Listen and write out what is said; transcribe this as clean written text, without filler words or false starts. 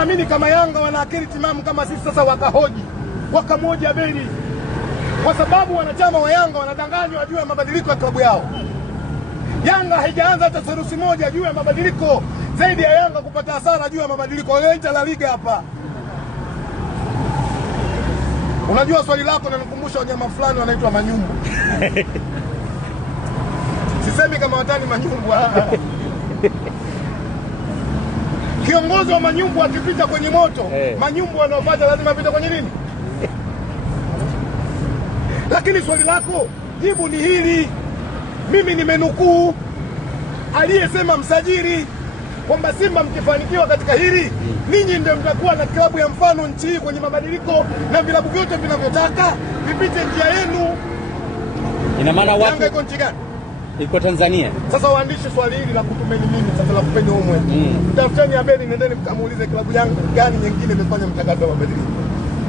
naamini kama Yanga wana akili timamu kama sisi sasa, wakahoji wakamoja beli, kwa sababu wanachama wa Yanga wanadanganywa juu ya mabadiliko ya klabu yao. Yanga haijaanza hata serusi moja juu ya mabadiliko, zaidi ya Yanga kupata hasara juu ya mabadiliko. Wanaita La Liga hapa. Unajua swali lako linanikumbusha wanyama fulani wanaitwa manyumbu. Sisemi kama watani manyumbu. Kiongozi wa manyumbu akipita kwenye moto, manyumbu wanaofuata lazima apite kwenye nini? Lakini swali lako jibu ni hili. Mimi nimenukuu aliyesema msajili kwamba Simba mkifanikiwa katika hili, ninyi ndio mtakuwa na klabu ya mfano nchi hii kwenye mabadiliko, na vilabu vyote vinavyotaka vipite njia yenu. Ina maana wapi? Yanga iko nchi gani? Iko Tanzania. Sasa waandishi swali hili la kutumeni mimi sasa, la kupeni umwe. Mtafuteni Abeli, nendeni mkamuulize klabu yangu gani nyingine imefanya mchakato wa mabadiliko.